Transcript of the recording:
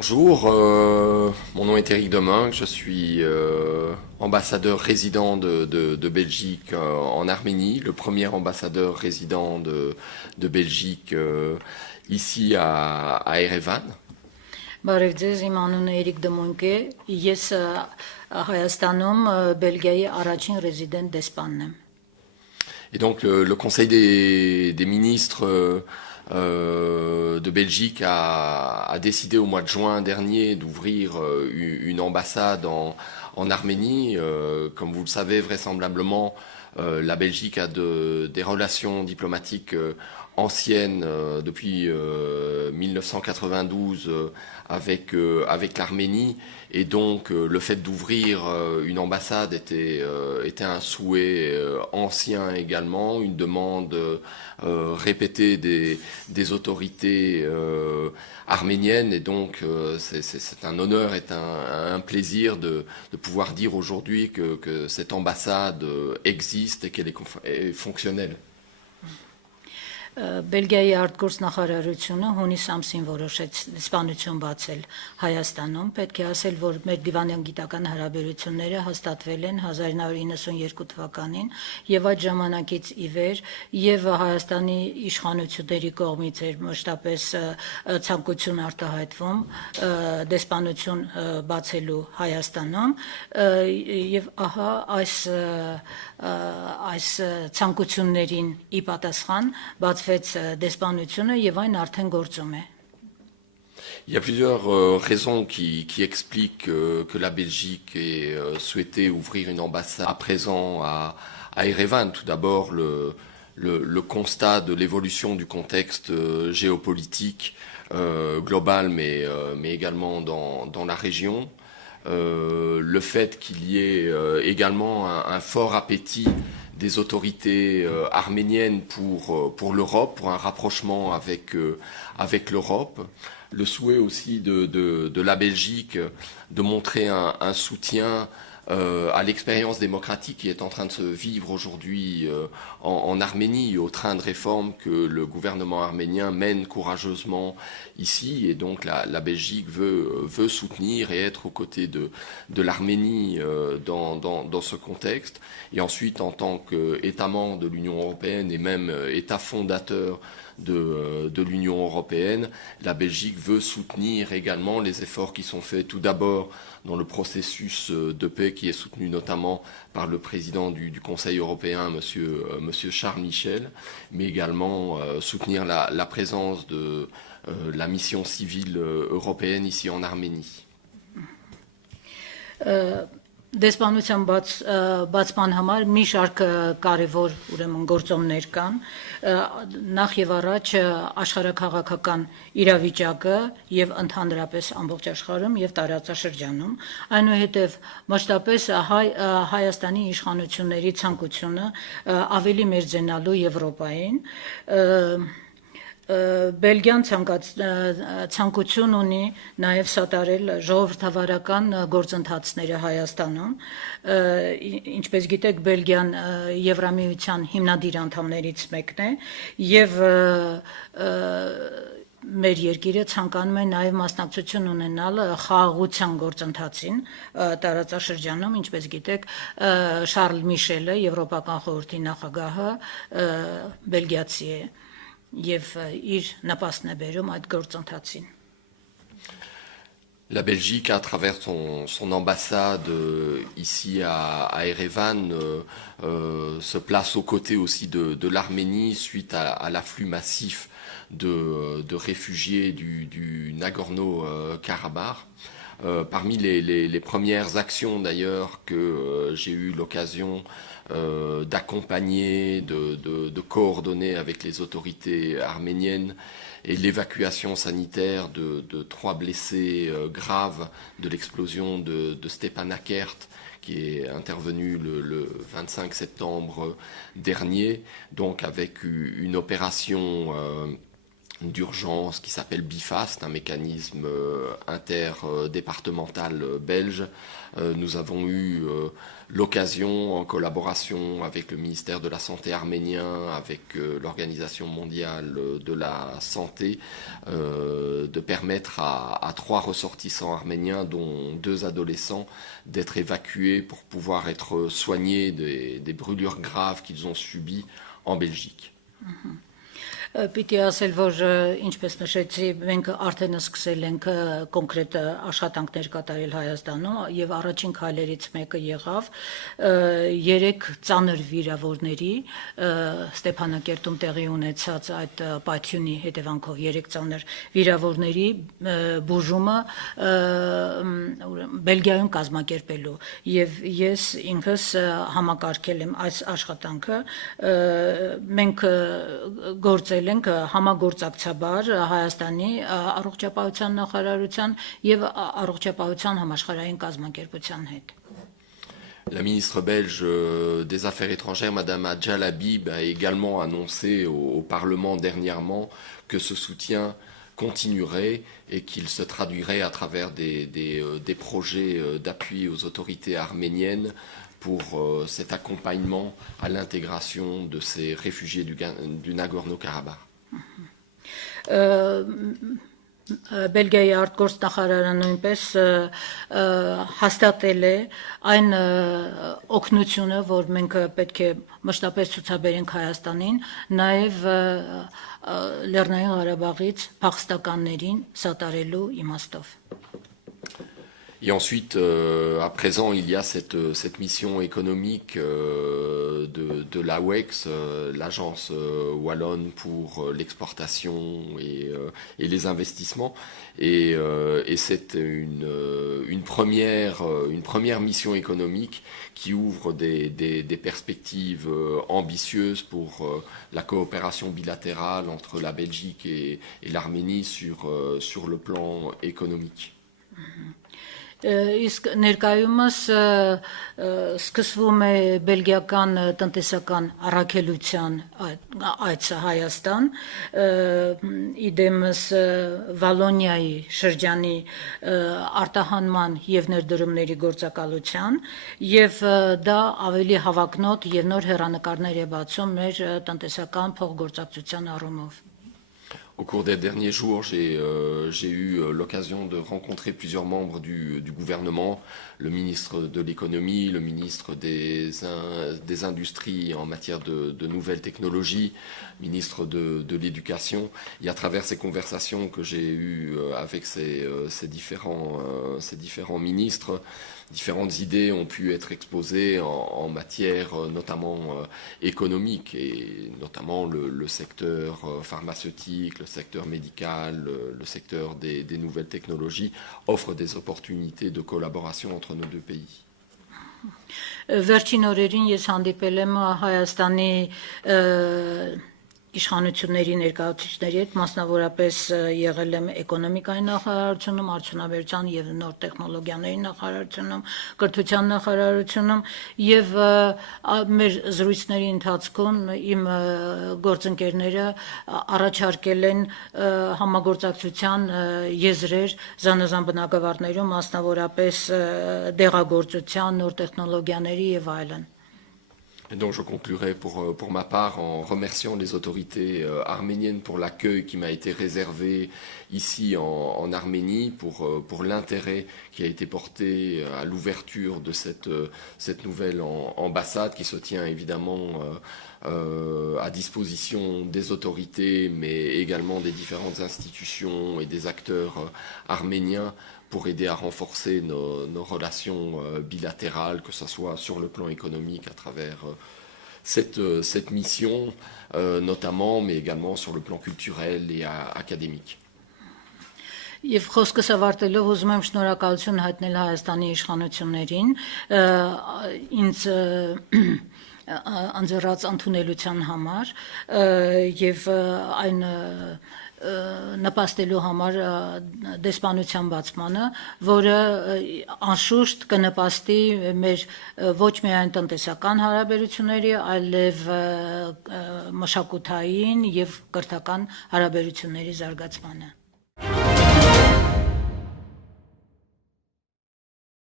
Bonjour, mon nom est Éric Domingue, je suis ambassadeur résident de Belgique en Arménie, le premier ambassadeur résident de Belgique ici à Erevan. Բարև ձեզ, իմ անունը Էրիկ Դմոնկ է, ես Հայաստանում Բելգիայի առաջին ռեզիդենտ դեսպանն եմ։ Et donc le Conseil des ministres de Belgique a décidé au mois de juin dernier d'ouvrir une ambassade en Arménie. Comme vous le savez, vraisemblablement, la Belgique a des relations diplomatiques anciennes depuis 1992 avec l'Arménie, et donc le fait d'ouvrir une ambassade était un souhait ancien également, une demande répétée des autorités arméniennes, et donc c'est un honneur et un plaisir de pouvoir dire aujourd'hui que cette ambassade existe et qu'elle est fonctionnelle. Բելգիայի արտգործ նախարարությունը հունիս ամսին որոշեց դեսպանություն բացել Հայաստանում։ Պետք է ասել, որ մեր դիվանյան գիտական հարաբերությունները հաստատվել են 1992 թվականին եւ այդ ժամանակից ի վեր եւ Հայաստանի իշխանությունների կողմից էր մշտապես ցանկություն արտահայտվում դեսպանություն բացելու Հայաստանում եւ ահա այս ցանկություններին ի պատասխան բացվեց դեսպանությունը եւ այն արդեն գործում է։ Il y a plusieurs raisons qui expliquent que la Belgique ait souhaité ouvrir une ambassade à présent à Erevan. Tout d'abord, le constat de l'évolution du contexte géopolitique global, mais également dans la région. Le fait qu'il y ait également un fort appétit des autorités arméniennes pour l'Europe, pour un rapprochement avec l'Europe. Le souhait aussi de la Belgique de montrer un soutien à l'expérience démocratique qui est en train de se vivre aujourd'hui en Arménie, au train de réforme que le gouvernement arménien mène courageusement ici, et donc la Belgique veut soutenir et être aux côtés de l'Arménie dans ce contexte. Et ensuite, en tant qu'État membre de l'Union européenne et même État fondateur de l'Union européenne, la Belgique veut soutenir également les efforts qui sont faits tout d'abord dans le processus de paix qui est soutenu notamment par le président du Conseil européen, monsieur Charles Michel, mais également soutenir la présence de la mission civile européenne ici en Arménie. Դեսպանության բացման համար մի շարք կարևոր ուրեմն գործոններ կան, նախ եւ առաջ աշխարհաքաղաքական իրավիճակը եւ ընդհանրապես ամբողջ աշխարհում եւ տարածաշրջանում, այնուհետեւ մշտապես Հայաստանի իշխանությունների ցանկությունը ավելի մերձենալու Եվրոպային, Բելգիան ցանկություն ունի նաև սատարել ժողովրդավարական գործընթացները Հայաստանում, ինչպես գիտեք, Բելգիան Եվրամիության հիմնադիր անդամներից մեկն է եւ մեր երկիրը ցանկանում է նաև մասնակցություն ունենալ խաղաղության գործընթացին տարածաշրջանում, ինչպես գիտեք, Շարլ Միշելը, Եվրոպական խորհրդի նախագահը, բելգիացի է եւ իր նպաստն է բերում այդ գործընթացին։ La Belgique, à travers son ambassade ici à Erevan, se place aux côtés aussi de l'Arménie suite à l'afflux massif de réfugiés du Nagorno-Karabakh. Parmi les premières actions d'ailleurs que j'ai eu l'occasion d'accompagner, de coordonner avec les autorités arméniennes, et l'évacuation sanitaire de 3 blessés graves de l'explosion de Stepanakert qui est intervenue le 25 septembre dernier, donc avec une opération d'urgence qui s'appelle BIFAST, un mécanisme interdépartemental belge. Nous avons eu l'occasion, en collaboration avec le ministère de la Santé arménien, avec l'Organisation mondiale de la santé, de permettre à 3 ressortissants arméniens, dont 2 adolescents, d'être évacués pour pouvoir être soignés des brûlures graves qu'ils ont subies en Belgique. Պիտի ասել, որ ինչպես նշեցի, մենք արդեն սկսել ենք կոնկրետ աշխատանքներ կատարել Հայաստանում եւ առաջին քայլերից մեկը եղավ 3 ծանր վիրավորների Ստեփանակերտում տեղի ունեցած այդ պայթյունի հետևանքով 3 ծանր վիրավորների բուժումը Բելգիայում կազմակերպելու եւ ես ինքս համակարգել եմ այս աշխատանքը մենք գործել ենք համագործակցաբար Հայաստանի առողջապահության նախարարության եւ առողջապահության համաշխարհային կազմակերպության հետ La ministre belge des Affaires étrangères, Madame Adjal Habib, a également annoncé au Parlement dernièrement que ce soutien continuerait et qu'il se traduirait à travers des projets d'appui aux autorités arméniennes pour cet accompagnement à l'intégration de ces réfugiés du Nagorno-Karabakh. Բելգիայի արտգործնախարարը նույնպես հաստատել է այն օգնությունը, որ մենք պետք է մշտապես ցուցաբերենք Հայաստանին, նաև Լեռնային Ղարաբաղից փախստականներին սատարելու իմաստով. Et ensuite, à présent, il y a cette mission économique de l'AWEX, l'agence wallonne pour l'exportation et les investissements. Et c'est une première mission économique qui ouvre des perspectives ambitieuses pour la coopération bilatérale entre la Belgique et l'Arménie sur le plan économique. Իսկ ներկայումս սկսվում է բելգիական տնտեսական առաքելության այցը Հայաստան իդեմս Վալոնիայի շրջանի արտահանման եւ ներդրումների գործակալության եւ դա ավելի հավակնոտ եւ նոր հեռանկարներ է բացում մեր տնտեսական փոխգործակցության առումով Au cours des derniers jours, j'ai eu l'occasion de rencontrer plusieurs membres du gouvernement, le ministre de l'économie, le ministre des industries en matière de nouvelles technologies, ministre de l'éducation. Et à travers ces conversations que j'ai eues avec ces différents ministres, différentes idées ont pu être exposées en matière notamment économique et notamment le secteur pharmaceutique, le secteur médical, le secteur des nouvelles technologies offrent des opportunités de collaboration entre nos deux pays. Վերջին օրերին ես հանդիպել եմ Հայաստանի իշխանությունների ներկայացուցիչների հետ մասնավորապես եղել եմ էկոնոմիկայի նախարարությունում, արդյունաբերության եւ նոր տեխնոլոգիաների նախարարությունում, կրթության նախարարությունում եւ մեր զրույցների ընթացքում իմ գործընկերները առաջարկել են համագործակցության եզրեր զանազան բնակավարներում, մասնավորապես դեղագործության, նոր տեխնոլոգիաների եւ այլն. Et donc je conclurai pour ma part en remerciant les autorités arméniennes pour l'accueil qui m'a été réservé ici en Arménie, pour l'intérêt qui a été porté à l'ouverture de cette nouvelle ambassade qui se tient évidemment à disposition des autorités mais également des différentes institutions et des acteurs arméniens pour aider à renforcer nos relations bilatérales, que ce soit sur le plan économique à travers cette mission notamment, mais également sur le plan culturel et académique. Եվ խոսքս ավարտելով ուզում եմ շնորհակալություն հայտնել Հայաստանի իշխանություններին, ինձ անձեռած ընդունելության համար եւ այն նպաստելու համար դեսպանության բացմանը, որը անշուշտ կնպաստի մեր ոչ միայն տնտեսական հարաբերությունների, այլև մշակութային եւ կրթական հարաբերությունների զարգացմանը։